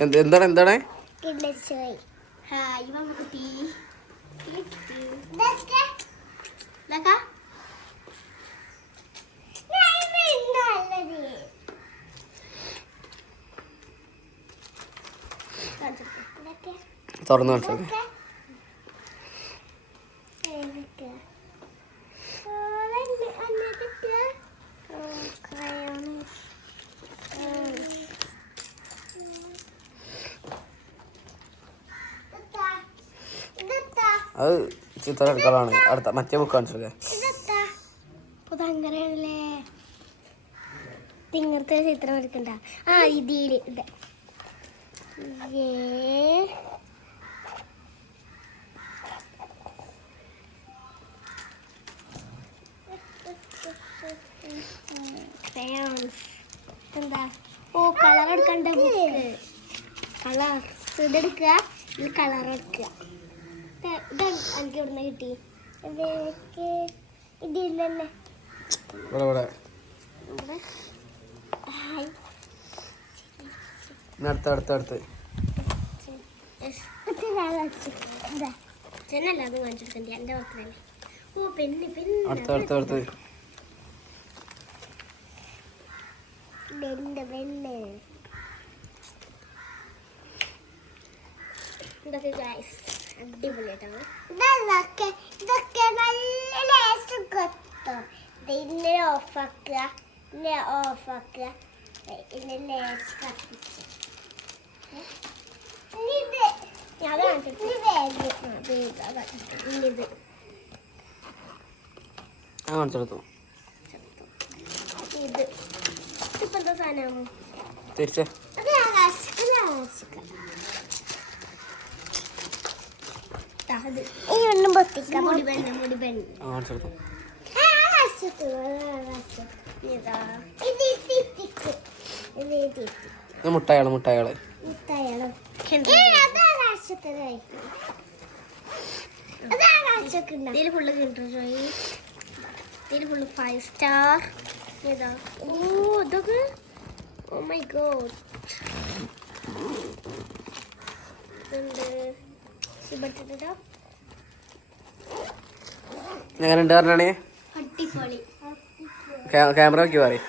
എന്താണ് എന്താണ് തുറന്നു കാണിച്ചത് അത് ചിത്രം എടുക്കാനാണ് അടുത്ത മറ്റേ ബുക്ക് കാണിച്ചത് അങ്ങനെയാണല്ലേ ഇങ്ങനത്തെ ചിത്രം എടുക്കണ്ട ഇതിൽ എന്താ കളർ എടുക്കണ്ട ബുക്ക് കളർ ഇതെടുക്കുക ഈ കളർ എടുക്കുക ഇത് എനിക്ക് ഇവിടുന്ന് കിട്ടി ഇതില്ലല്ലേ അടുത്ത് ചെന്നല്ല അത് കാണിച്ചെടുക്കണ്ടേ എൻ്റെ മക്കളല്ലേ ഓ പെണ്ണ് അടുത്ത് ഇതൊക്കെ ഗൈസ് അടിപൊളിയായിട്ടാണ് ഇതൊക്കെ നല്ല ടേസ്റ്റ് കിട്ടും. ഇതിനെ ഓഫാക്കുക ഇതിനെ ലേസ് കത്തിച്ച് ഇത് കാണിച്ചെടുത്തു ഇത് ഇപ്പൊ എന്താ സാധനം തിരിച്ചേ മുട്ടായാള് ഇതിൽ ഫുള്ള് കിട്ടും ഇതിൽ ഫുള്ള് 5 സ്റ്റാർ ഏതാ ഓ ഇതൊക്കെ ഓ മൈ ഗോഡ് എങ്ങനെയുണ്ട് പറഞ്ഞാണേ അടിപൊളി ക്യാമറ നോക്കി പറയും